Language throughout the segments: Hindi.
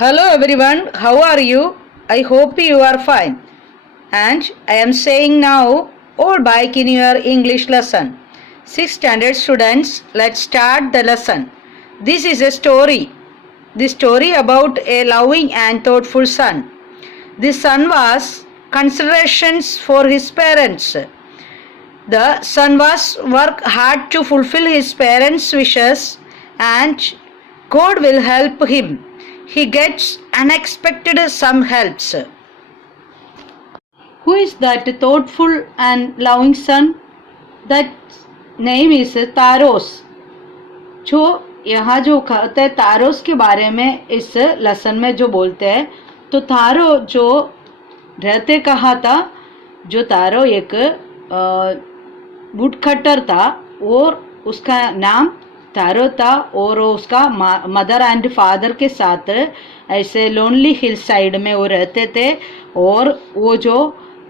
Hello everyone, how are you? I hope you are fine. And I am saying now, all back in your English lesson. 6th standard students, let's start the lesson. This is a story. The story about a loving and thoughtful son. The son was considerations for his parents. The son was work hard to fulfill his parents' wishes and God will help him. He gets unexpected some helps. Who is that thoughtful and loving son? That name is तारोस. जो यहाँ जो कहते हैं तारोस के बारे में इस लेसन में जो बोलते हैं, तो तारो जो रहते कहा था, जो तारो एक वुड कटर था और उसका नाम तारो था और उसका मदर एंड फादर के साथ ऐसे लोनली हिल साइड में वो रहते थे। और वो जो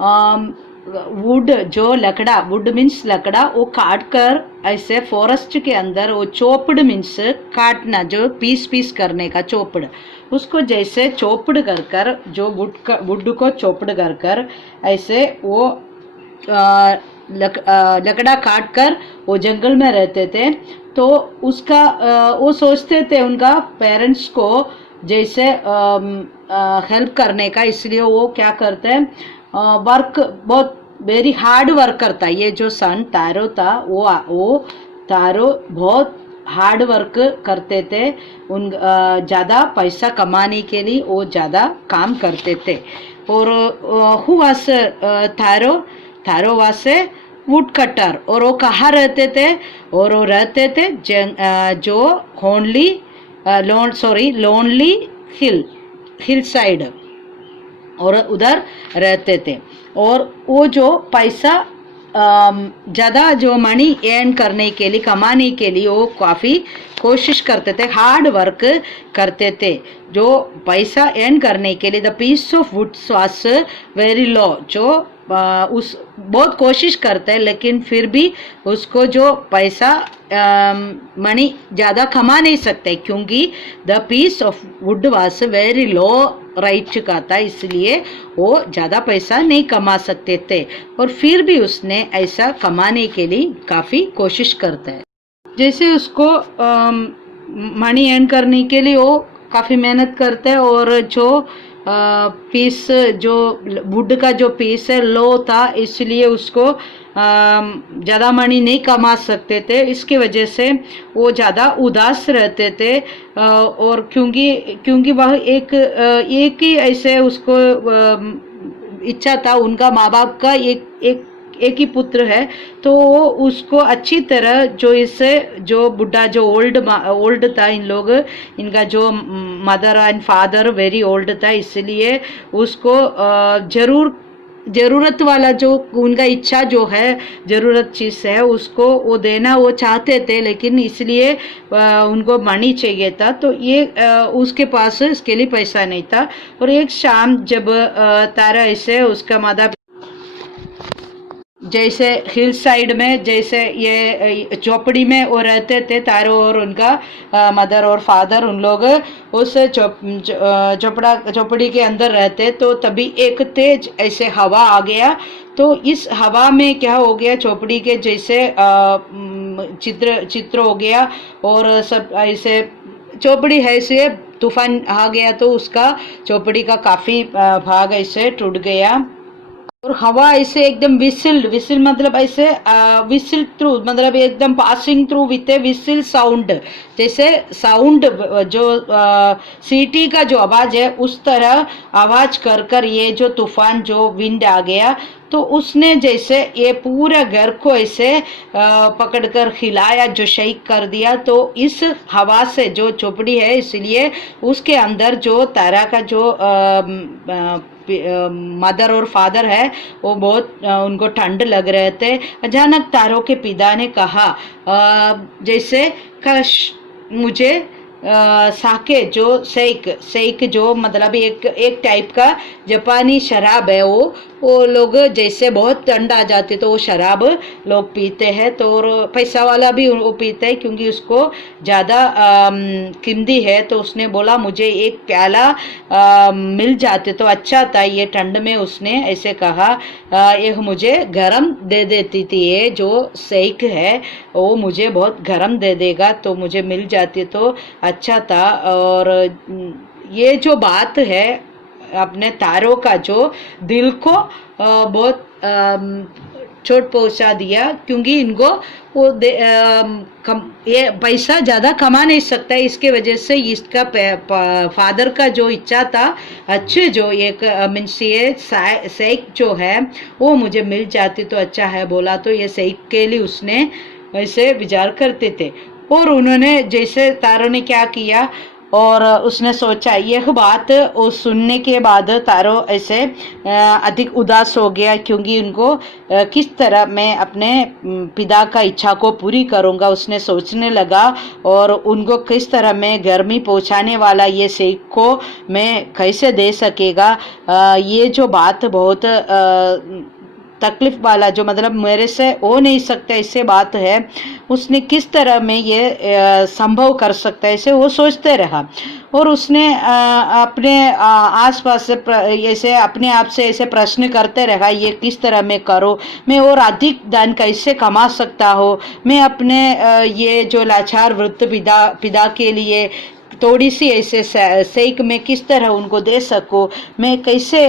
वुड जो लकड़ा, वुड मीन्स लकड़ा, वो काट कर ऐसे फॉरेस्ट के अंदर वो चोपड़ मीन्स काटना, जो पीस पीस करने का चोपड़, उसको जैसे चोपड़ कर कर जो वुड को चोपड़ कर कर ऐसे वो लकड़ा काट कर वो जंगल में रहते थे। तो उसका वो सोचते थे उनका पेरेंट्स को जैसे हेल्प करने का, इसलिए वो क्या करते हैं, वर्क बहुत वेरी हार्ड वर्क करता है। ये जो सन तारो था वो तारो बहुत हार्ड वर्क करते थे। उन ज़्यादा पैसा कमाने के लिए वो ज़्यादा काम करते थे। और हु वास तारो? तारो वास वुड कटर। और वो कहाँ रहते थे? और वो रहते थे जो लोनली हिल साइड, और उधर रहते थे। और वो जो पैसा ज़्यादा जो मनी अर्न करने के लिए, कमाने के लिए वो काफ़ी कोशिश करते थे, हार्ड वर्क करते थे। जो पैसा अर्न करने के लिए द पीस ऑफ वुड वास वेरी लो, जो उस बहुत कोशिश करते हैं लेकिन फिर भी उसको जो पैसा मनी ज़्यादा कमा नहीं सकते, क्योंकि द पीस ऑफ वुड वास वेरी लो राइट का था, इसलिए वो ज़्यादा पैसा नहीं कमा सकते थे। और फिर भी उसने ऐसा कमाने के लिए काफ़ी कोशिश करता है। जैसे उसको मनी अर्न करने के लिए वो काफ़ी मेहनत करते हैं। और जो पीस जो वुड का जो पीस है लो था, इसलिए उसको ज़्यादा मनी नहीं कमा सकते थे। इसकी वजह से वो ज़्यादा उदास रहते थे। और क्योंकि वह एक ही ऐसे उसको इच्छा था, उनका माँ बाप का एक ही पुत्र है, तो वो उसको अच्छी तरह जो इससे जो बुढ़ा जो ओल्ड था, इनका जो mother and father very old था, इसलिए उसको ज़रूरत वाला जो उनका इच्छा जो है, ज़रूरत चीज़ है, उसको वो देना वो चाहते थे, लेकिन इसलिए उनको मनी चाहिए था। तो ये उसके पास इसके लिए पैसा नहीं था। और एक शाम जब तारा ऐसे उसका माता जैसे हिल साइड में, जैसे ये चौपड़ी में वो रहते थे तारो और उनका मदर और फादर, उन लोग उस चौपड़ी के अंदर रहते। तो तभी एक तेज ऐसे हवा आ गया। तो इस हवा में क्या हो गया, चौपड़ी के जैसे चित्र हो गया और सब ऐसे चौपड़ी है ऐसे तूफान आ गया। तो उसका चौपड़ी का काफ़ी भाग ऐसे टूट गया। और हवा ऐसे एकदम विसिल मतलब ऐसे विसिल थ्रू, मतलब एकदम passing through with A whistle sound, जैसे साउंड जो सीटी का जो आवाज़ है उस तरह आवाज़ कर ये जो तूफान जो विंड आ गया, तो उसने जैसे ये पूरा घर को ऐसे पकड़कर हिलाया, जो शेक कर दिया। तो इस हवा से जो चौपड़ी है, इसलिए उसके अंदर जो तारा का जो मदर और फादर है वो बहुत उनको ठंड लग रहे थे। अचानक तारों के पिता ने कहा जैसे काश मुझे साके जो सेक सेक जो मतलब एक टाइप का जापानी शराब है वो लोग जैसे बहुत ठंड आ जाती तो वो शराब लोग पीते हैं। तो और पैसा वाला भी वो पीते हैं क्योंकि उसको ज़्यादा कीमती है। तो उसने बोला मुझे एक प्याला मिल जाते तो अच्छा था ये ठंड में। उसने ऐसे कहा ये मुझे गरम दे देती थी, ये जो सेक है वो मुझे बहुत गरम दे देगा तो मुझे मिल जाती तो अच्छा था। और ये जो बात है अपने तारों का जो दिल को बहुत चोट पहुंचा दिया क्योंकि इनको वो ये पैसा ज़्यादा कमा नहीं सकता है। इसके वजह से इसका फादर का जो इच्छा था अच्छे जो एक मीन्स ये सेक जो है वो मुझे मिल जाती तो अच्छा है बोला। तो ये सेक के लिए उसने ऐसे विचार करते थे। और उन्होंने जैसे तारों ने क्या किया और उसने सोचा यह बात उस सुनने के बाद तारो ऐसे अधिक उदास हो गया क्योंकि उनको किस तरह मैं अपने पिता का इच्छा को पूरी करूंगा उसने सोचने लगा। और उनको किस तरह मैं गर्मी पहुंचाने वाला ये सेक को मैं कैसे दे सकेगा। ये जो बात बहुत तकलीफ वाला जो मतलब मेरे से हो नहीं सकता ऐसे बात है उसने किस तरह में ये संभव कर सकता है ऐसे वो सोचते रहा। और उसने अपने आसपास से ऐसे अपने आप से ऐसे प्रश्न करते रहा ये किस तरह मैं करूँ, मैं और अधिक धन कैसे कमा सकता हूँ, मैं अपने ये जो लाचार वृद्ध पिता के लिए थोड़ी सी ऐसे सेक में किस तरह उनको दे सकूं, मैं कैसे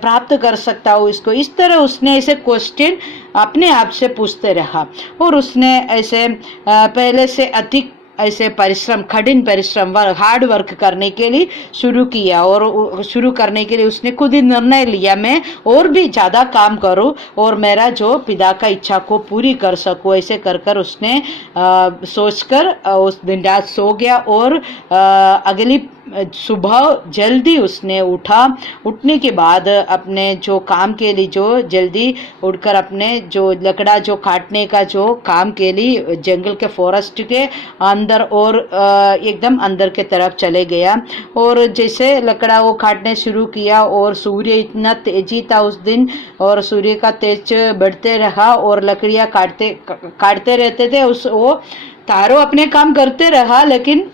प्राप्त कर सकता हूँ इसको। इस तरह उसने ऐसे क्वेश्चन अपने आप से पूछते रहा। और उसने ऐसे पहले से अधिक ऐसे परिश्रम कठिन परिश्रम हार्ड वर्क करने के लिए शुरू किया। और शुरू करने के लिए उसने खुद ही निर्णय लिया मैं और भी ज़्यादा काम करूं और मेरा जो पिता का इच्छा को पूरी कर सकूं। ऐसे कर कर उसने सोचकर उस दिन रात सो गया। और अगली सुबह जल्दी उसने उठा। उठने के बाद अपने जो काम के लिए जो जल्दी उठकर अपने जो लकड़ा जो काटने का जो काम के लिए जंगल के फॉरेस्ट के अंदर और एकदम अंदर के तरफ चले गया। और जैसे लकड़ा वो काटने शुरू किया और सूर्य इतना तेजी था उस दिन और सूर्य का तेज बढ़ते रहा और लकड़ियाँ काटते रहते थे। वो तारों अपने काम करते रहा लेकिन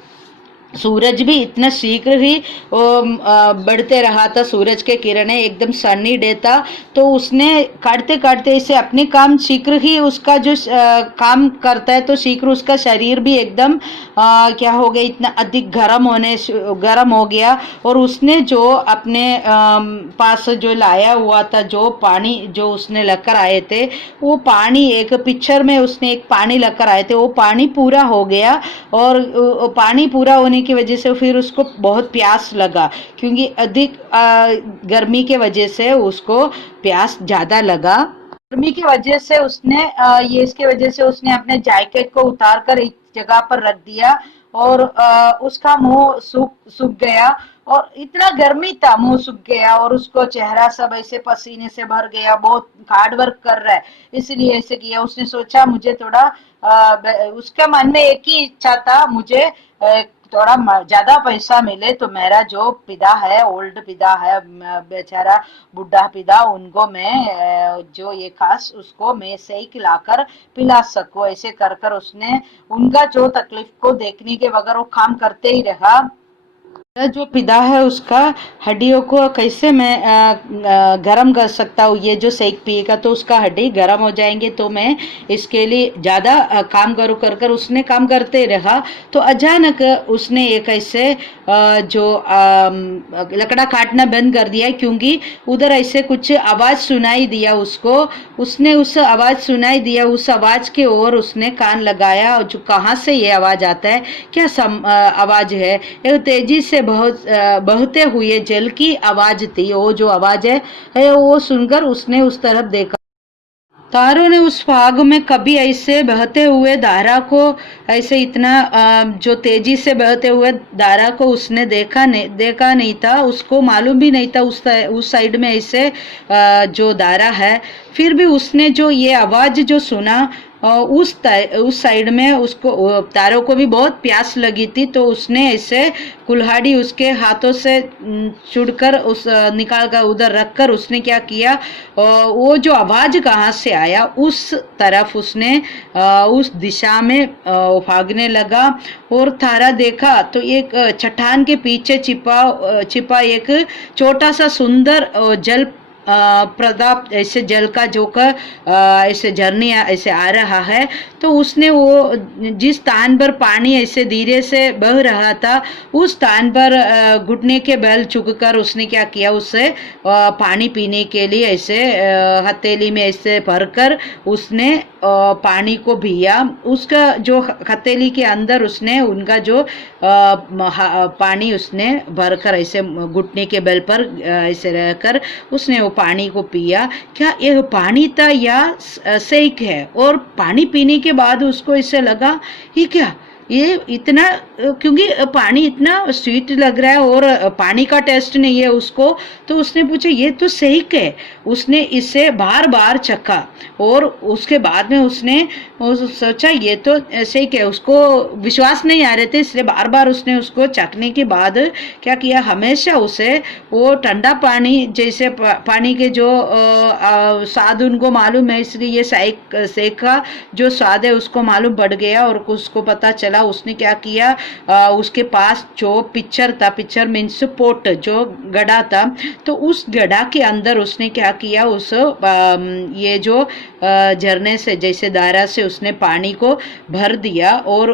सूरज भी इतना शीघ्र ही बढ़ते रहा था। सूरज के किरणें एकदम सनी डे था तो उसने काटते काटते इसे अपने काम शीघ्र ही उसका जो काम करता है तो शीघ्र उसका शरीर भी एकदम क्या हो गया इतना अधिक गर्म हो गया। और उसने जो अपने पास जो लाया हुआ था जो पानी जो उसने लेकर आए थे वो पानी एक पिक्चर में उसने एक पानी लेकर आए थे वो पानी पूरा हो गया। और पानी पूरा होने की वजह से फिर उसको बहुत प्यास लगा क्योंकि अधिक गर्मी के वजह से उसको प्यास ज़्यादा लगा। गर्मी की वजह से उसने ये इसके वजह से उसने अपने जैकेट को उतार कर एक जगह पर रख दिया और उसका मुंह सूख गया और इतना गर्मी था मुंह सूख गया और उसको चेहरा सब ऐसे पसीने से भर गया। बहुत हार्ड वर्क कर रहा है इसलिए ऐसे किया। उसने सोचा मुझे थोड़ा उसके मन में एक ही इच्छा था मुझे थोड़ा ज्यादा पैसा मिले तो मेरा जो पिता है ओल्ड पिता है बेचारा बुढ़ा पिता उनको मैं जो ये खास उसको मैं सही खिलाकर पिला सकूं। ऐसे कर कर उसने उनका जो तकलीफ को देखने के बगैर वो काम करते ही रहा। जो पिता है उसका हड्डियों को कैसे मैं गर्म कर सकता हूँ, ये जो सेक पिएगा तो उसका हड्डी गर्म हो जाएंगे तो मैं इसके लिए ज़्यादा काम करूँ कर कर उसने काम करते रहा। तो अचानक उसने एक ऐसे जो लकड़ा काटना बंद कर दिया क्योंकि उधर ऐसे कुछ आवाज़ सुनाई दिया उसको। उसने उस आवाज़ सुनाई दिया उस आवाज़ के ओर उसने कान लगाया जो कहाँ से ये आवाज़ आता है क्या आवाज़ है। ये तेजी से बहते हुए जल की आवाज थी। वो जो आवाज है वो सुनकर उसने उस तरफ देखा। तारों ने उस फाग में कभी ऐसे बहते हुए धारा को ऐसे इतना जो तेजी से बहते हुए धारा को उसने देखा नहीं था। उसको मालूम भी नहीं था उस साइड में ऐसे जो धारा है। फिर भी उसने जो ये आवाज जो सुना उस साइड में उसको तारों को भी बहुत प्यास लगी थी, तो उसने ऐसे कुल्हाड़ी उसके हाथों से चुड़कर उस निकाल कर उधर रख कर उसने क्या किया, वो जो आवाज कहाँ से आया उस तरफ उसने उस दिशा में भागने लगा। और तारा देखा तो एक चट्टान के पीछे छिपा एक छोटा सा सुंदर जल प्रदाप ऐसे जल का जो का ऐसे झरने ऐसे आ रहा है। तो उसने वो जिस स्थान पर पानी ऐसे धीरे से बह रहा था उस स्थान पर घुटने के बल झुककर उसने क्या किया, उससे पानी पीने के लिए ऐसे हथेली में ऐसे भरकर उसने पानी को पिया। उसका जो हथेली के अंदर उसने उनका जो पानी उसने भरकर ऐसे घुटने के बल पर ऐसे रहकर उसने वो पानी को पिया। क्या यह पानी था या सेक है? और पानी पीने के बाद उसको ऐसे लगा ये क्या, ये इतना, क्योंकि पानी इतना स्वीट लग रहा है और पानी का टेस्ट नहीं है उसको, तो उसने पूछा ये तो सेक है। उसने इसे बार बार चखा और उसके बाद में उसने सोचा ये तो सेक है। उसको विश्वास नहीं आ रहे थे, इसलिए बार बार उसने उसको चखने के बाद क्या किया, हमेशा उसे वो ठंडा पानी जैसे पानी के जो स्वाद उनको मालूम है, इसलिए ये सेक का जो स्वाद है उसको मालूम पड़ गया। और उसको पता चला, उसने क्या किया, उसके पास जो पिक्चर था, पिक्चर मीन्स पोट, जो गड्ढा था, तो उस गड्ढा के अंदर उसने क्या किया, उस ये जो झरने से जैसे दायरा से उसने पानी को भर दिया। और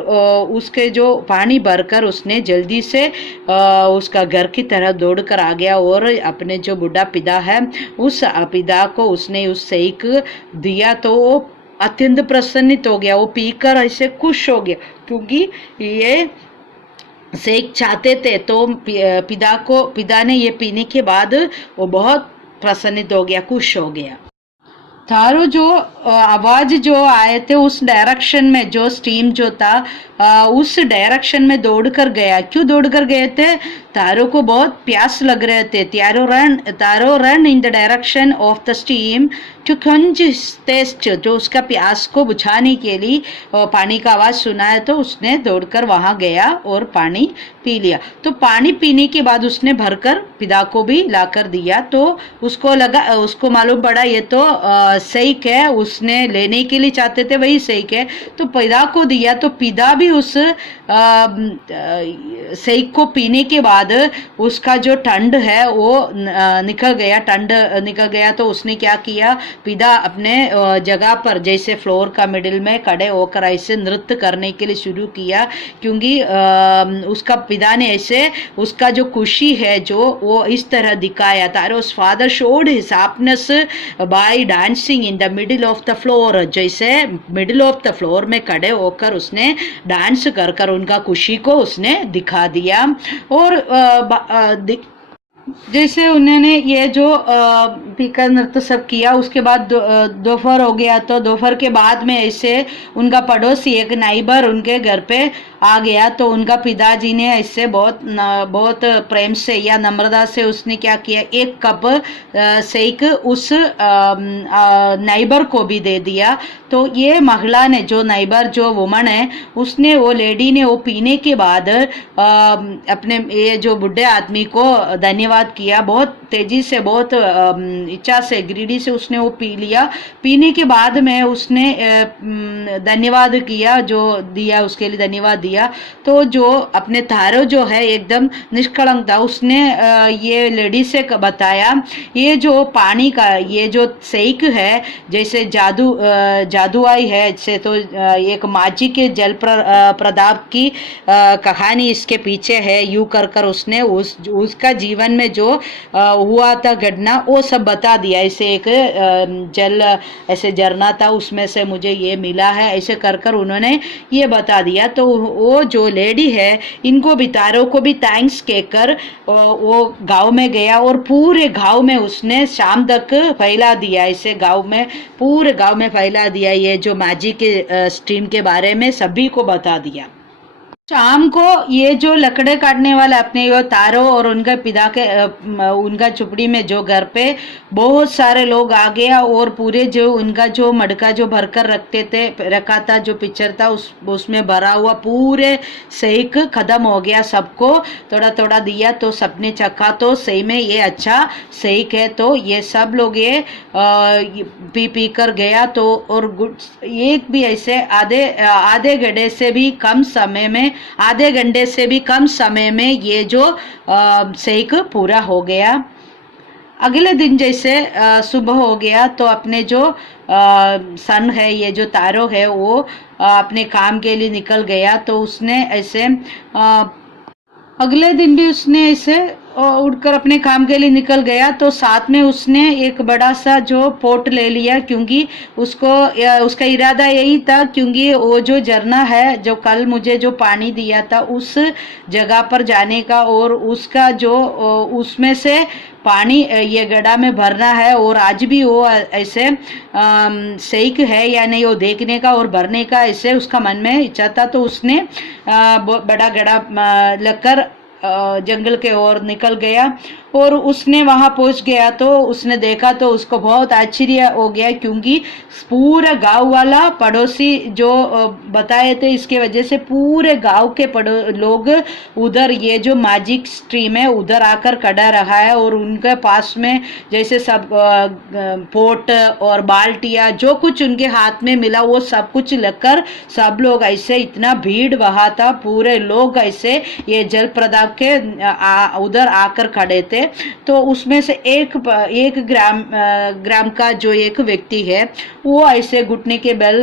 उसके जो पानी भरकर उसने जल्दी से उसका घर की तरह दौड़ कर आ गया और अपने जो बूढ़ा पिता है उस पिता को उसने उस सेक दिया। तो वो अत्यंत प्रसन्नित हो गया, वो पीकर ऐसे खुश हो गया, क्योंकि ये सेक चाहते थे। तो पिता ने ये पीने के बाद वो बहुत प्रसन्नित हो गया, खुश हो गया। तारो जो आवाज जो आए थे उस डायरेक्शन में, जो स्टीम जो था उस डायरेक्शन में दौड़ कर गया। क्यों दौड़ कर गए थे? तारो को बहुत प्यास लग रहे थे। Taro ran in the direction of the stream to quench thirst, जो उसका प्यास को बुझाने के लिए पानी का आवाज सुना है, तो उसने दौड़कर वहां गया और पानी पी लिया। तो पानी पीने के बाद उसने भरकर पिता को भी लाकर दिया। तो उसको लगा, उसको मालूम पड़ा ये तो सेक है, उसने लेने के लिए चाहते थे वही सेक है, तो पिता को दिया। तो पिता भी उस सेक को पीने के बाद उसका जो ठंड है वो निकल गया। तो उसने क्या किया, पिता अपने जगह पर जैसे फ्लोर का मिडिल में खड़े होकर ऐसे नृत्य करने के लिए शुरू किया, क्योंकि उसका पिता ने ऐसे उसका जो खुशी है जो वो इस तरह दिखाया था। उस father showed his happiness bye dancing in the middle of the floor, जैसे मिडिल ऑफ द फ्लोर में खड़े होकर उसने डांस कर कर उनका खुशी को उसने दिखा दिया। और जैसे उन्होंने ये जो पीकर नृत्य सब किया, उसके बाद दोपहर हो गया। तो दोपहर के बाद में ऐसे उनका पड़ोसी एक नाइबर उनके घर पे आ गया। तो उनका पिताजी ने इससे बहुत प्रेम से या नम्रता से उसने क्या किया, एक कप सेक उस नाइबर को भी दे दिया। तो ये महिला ने, जो नाइबर जो वुमन है, उसने, वो लेडी ने वो पीने के बाद अपने ये जो बुढ़े आदमी को धन्यवाद किया। बहुत तेजी से, बहुत इच्छा से, ग्रीडी से उसने वो पी लिया। पीने के बाद में उसने धन्यवाद किया, जो दिया उसके लिए धन्यवाद दिया। तो जो अपने तारो जो है एकदम निष्कलंक था, उसने ये लेडी से बताया ये जो पानी का ये जो सेक है, जैसे जादू आई है, जैसे तो एक माजी के जल प्रदाप की कहानी इसके पीछे है, यूं कर कर उसने उसका जीवन में जो हुआ था घटना वो सब बता दिया। ऐसे एक जल ऐसे झरना था, उसमें से मुझे ये मिला है, ऐसे कर कर उन्होंने ये बता दिया। तो वो जो लेडी है, इनको भी, तारों को भी थैंक्स कहकर वो गांव में गया और पूरे गांव में उसने शाम तक फैला दिया। ऐसे गांव में, पूरे गांव में फैला दिया, ये जो मैजिक के स्ट्रीम के बारे में सभी को बता दिया। शाम को ये जो लकड़े काटने वाले अपने वो तारों और उनका पिता के उनका झुपड़ी में जो घर पे बहुत सारे लोग आ गया और पूरे जो उनका जो मटका जो भरकर रखते थे रखा था जो पिक्चर था उसमें भरा हुआ पूरे सेक खत्म हो गया। सबको थोड़ा थोड़ा दिया तो सबने चखा तो सही में ये अच्छा सेक है। तो ये सब लोग ये पी पी कर गया। तो और एक भी ऐसे आधे आधे घंटे से भी कम समय में आधे घंटे से भी कम समय में ये जो सेक पूरा हो गया। अगले दिन जैसे सुबह हो गया तो अपने जो सन है ये जो तारो है वो अपने काम के लिए निकल गया। तो उसने ऐसे अगले दिन भी उसने ऐसे उड़कर अपने काम के लिए निकल गया। तो साथ में उसने एक बड़ा सा जो पोट ले लिया क्योंकि उसको उसका इरादा यही था क्योंकि वो जो झरना है जो कल मुझे जो पानी दिया था उस जगह पर जाने का और उसका जो उसमें से पानी ये गड्ढा में भरना है और आज भी वो ऐसे सेक है या नहीं वो देखने का और भरने का ऐसे उसका मन में इच्छा था। तो उसने बड़ा गड्ढा लगकर जंगल के ओर निकल गया और उसने वहां पहुंच गया। तो उसने देखा तो उसको बहुत आश्चर्य हो गया क्योंकि पूरा गांव वाला पड़ोसी जो बताए थे इसके वजह से पूरे गांव के लोग उधर ये जो मैजिक स्ट्रीम है उधर आकर खड़ा रहा है और उनके पास में जैसे सब पोट और बाल्टिया जो कुछ उनके हाथ में मिला वो सब कुछ लगकर सब लोग ऐसे इतना भीड़ वहा था पूरे लोग ऐसे ये जल प्रदान के उधर आकर खड़े थे। तो उसमें से एक ग्राम का जो एक व्यक्ति है वो ऐसे घुटने के बल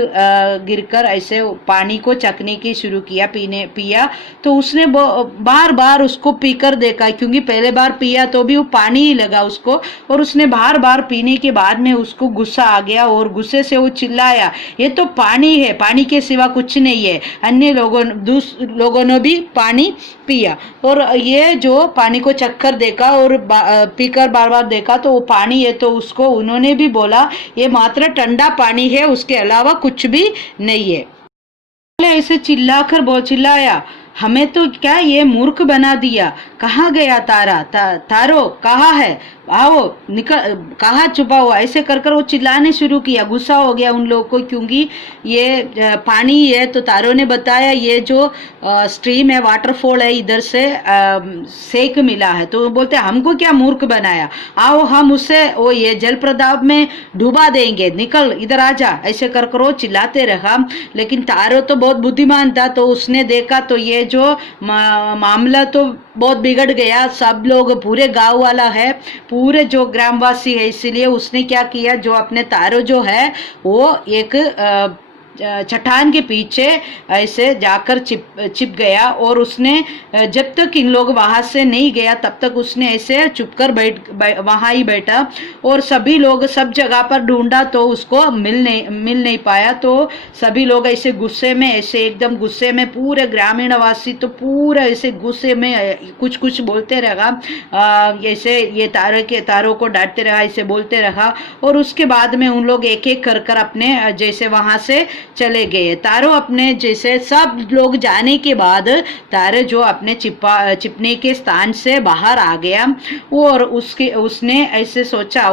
गिरकर ऐसे पानी को चखने की शुरू किया पिया। तो उसने बार बार उसको पीकर देखा क्योंकि पहले बार पिया तो भी वो पानी ही लगा उसको और उसने बार बार पीने के बाद में उसको गुस्सा आ गया और गुस्से से वो चिल्लाया ये तो पानी है, पानी के सिवा कुछ नहीं है। अन्य लोगों ने भी पानी पिया और ये जो पानी को चक्कर देखा और पीकर बार बार देखा तो वो पानी है। तो उसको उन्होंने भी बोला ये मात्र ठंडा पानी है उसके अलावा कुछ भी नहीं है। ऐसे चिल्लाकर चिल्लाया हमें तो क्या ये मूर्ख बना दिया। कहाँ गया तारा तारो कहाँ है, आओ निकल, कहाँ छुपा हुआ। ऐसे कर कर वो चिल्लाने शुरू किया। गुस्सा हो गया उन लोगों को क्योंकि ये पानी है। तो तारो ने बताया ये जो स्ट्रीम है वाटरफॉल है इधर से सेक मिला है। तो बोलते हमको क्या मूर्ख बनाया, आओ हम उसे वो ये जल प्रदाब में डुबा देंगे, निकल इधर आ जा। ऐसे कर कर वो चिल्लाते रहा। लेकिन तारो तो बहुत बुद्धिमान था तो उसने देखा तो ये जो मामला तो बहुत बिगड़ गया। सब लोग पूरे गांव वाला है पूरे जो ग्रामवासी है इसलिए उसने क्या किया जो अपने तारो जो है वो एक चट्टान के पीछे ऐसे जाकर छिप गया और उसने जब तक इन लोग वहां से नहीं गया तब तक उसने ऐसे चुपकर वहां ही बैठा और सभी लोग सब जगह पर ढूंढा तो उसको मिल नहीं पाया। तो सभी लोग ऐसे गुस्से में ऐसे एकदम गुस्से में पूरे ग्रामीणवासी तो पूरा ऐसे गुस्से में कुछ कुछ बोलते रहा। ऐसे ये तारों को डांटते रहा ऐसे बोलते रहा और उसके बाद में उन लोग एक एक कर अपने जैसे वहां से चले गए। तारो अपने जैसे सब लोग जाने के बाद तारो जो अपने छिपने के स्थान से बाहर आ गया और उसने ऐसे सोचा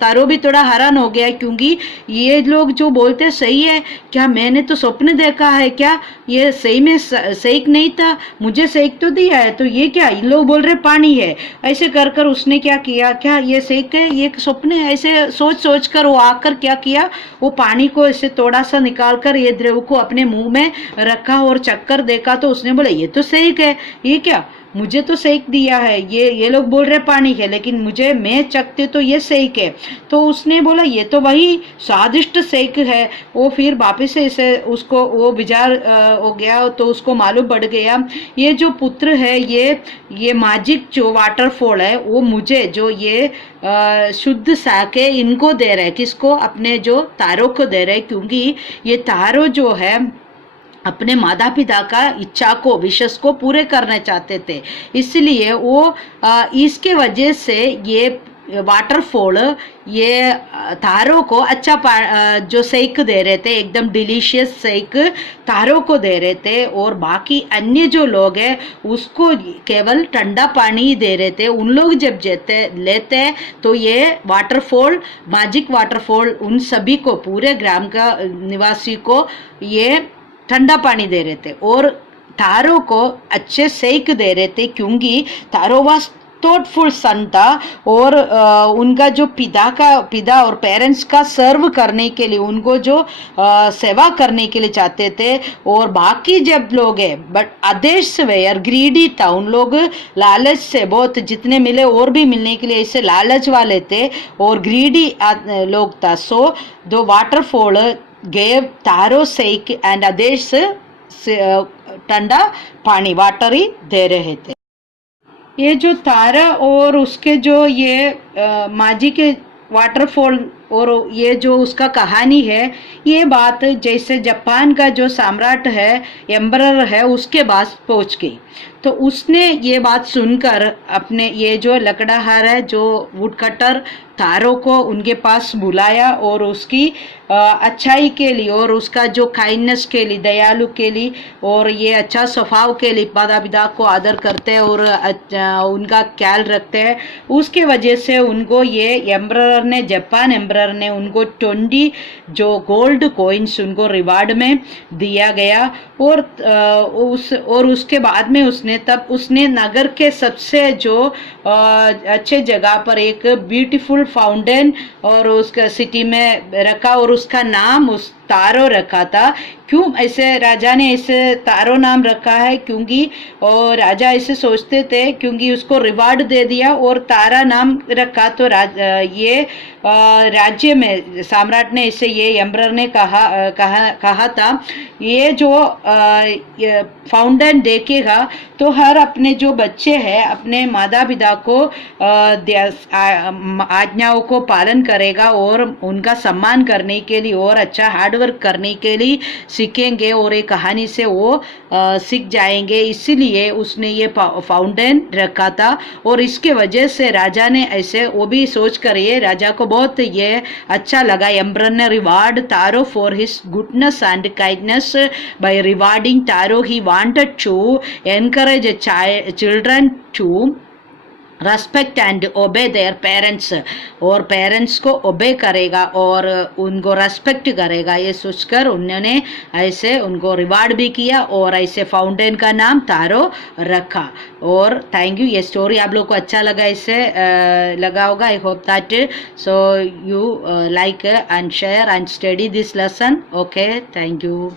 तारो भी थोड़ा हैरान हो गया क्योंकि ये लोग जो बोलते सही है क्या, मैंने तो स्वप्न देखा है क्या, ये सही में सेक नहीं था, मुझे सेक तो दिया है तो ये क्या इन लोग बोल रहे पानी है। ऐसे कर कर उसने क्या किया, क्या ये सेक है ये स्वप्न है, ऐसे सोच कर वो आकर क्या किया वो पानी को ऐसे थोड़ा सा निकालकर ये द्रव को अपने मुंह में रखा और चक्कर देखा। तो उसने बोला ये तो सेक है, ये क्या मुझे तो सेक दिया है, ये लोग बोल रहे पानी है लेकिन मैं चखते तो ये सेक है। तो उसने बोला ये तो वही स्वादिष्ट सेक है। वो फिर वापस से इसे उसको वो विचार हो गया तो उसको मालूम पड़ गया ये जो पुत्र है ये मैजिक जो वाटरफॉल है वो मुझे जो ये शुद्ध साके इनको दे रहा है, किसको, अपने जो तारों को दे रहे हैं क्योंकि ये तारों जो है अपने माता पिता का इच्छा को विशेष को पूरे करना चाहते थे। इसलिए वो इसके वजह से वाटरफॉल ये तारों को अच्छा जो सेक दे रहे थे, एकदम डिलीशियस सेक तारों को दे रहे थे, और बाकी अन्य जो लोग हैं उसको केवल ठंडा पानी ही दे रहे थे। उन लोग जब लेते तो ये वाटरफॉल, मैजिक वाटरफॉल, उन सभी को, पूरे ग्राम का निवासी को ये ठंडा पानी दे रहे थे और तारों को अच्छे सेक दे रहे थे, क्योंकि तारों वास थॉटफुल सन था और उनका जो पिता और पेरेंट्स का सर्व करने के लिए, उनको जो सेवा करने के लिए चाहते थे। और बाकी जब लोग हैं, बट अदर्स वेयर ग्रीडी था, उन लोग लालच से बहुत जितने मिले और भी मिलने के लिए ऐसे लालच वाले थे और ग्रीडी लोग था। So the waterfall gave Taro sake and others ठंडा पानी, वाटर ही दे रहे थे। ये जो तारा और उसके जो ये माजी के वाटरफॉल और ये जो उसका कहानी है, ये बात जैसे जापान का जो सम्राट है, एम्परर है, उसके पास पहुंच गई। तो उसने ये बात सुनकर अपने ये जो लकड़हार है, जो वुड कटर, तारों को उनके पास बुलाया और उसकी अच्छाई के लिए और उसका जो काइंडनेस के लिए, दयालु के लिए और ये अच्छा स्वभाव के लिए माता पिता को आदर करते हैं और उनका ख्याल रखते हैं, उसके वजह से उनको ये एम्परर ने, जापान एम्परर ने उनको 20 जो गोल्ड कॉइन्स उनको रिवार्ड में दिया गया। और उसके बाद में उसने नगर के सबसे जो अच्छे जगह पर एक ब्यूटीफुल फाउंटेन और उसका सिटी में रखा और उसका नाम उस तारो रखा था। क्यों ऐसे राजा ने ऐसे तारो नाम रखा है? क्योंकि और राजा ऐसे सोचते थे, क्योंकि उसको रिवार्ड दे दिया और तारा नाम रखा, तो ये राज्य में सम्राट ने ऐसे, ये एम्परर ने कहा था, ये जो फाउंटेन देखेगा तो हर अपने जो बच्चे हैं अपने माता पिता को आज्ञाओं को पालन करेगा और उनका सम्मान करने के लिए और अच्छा हार्ड वर्क करने के लिए सीखेंगे और एक कहानी से वो सीख जाएंगे। इसीलिए उसने ये फाउंटेन रखा था और इसके वजह से राजा ने ऐसे, वो भी सोच कर ये राजा को बहुत ये अच्छा लगा। एम्परर ने reward Taro for his goodness and kindness by rewarding Taro he wanted to encourage children to respect and obey their parents, और पेरेंट्स को ओबे करेगा और उनको रेस्पेक्ट करेगा, ये सोचकर उन्होंने ऐसे उनको रिवार्ड भी किया और ऐसे फाउंटेन का नाम तारो रखा। और थैंक यू। ये स्टोरी आप लोग को अच्छा लगा, इससे लगा होगा। I hope that so you like and share and study this lesson. Okay, thank you.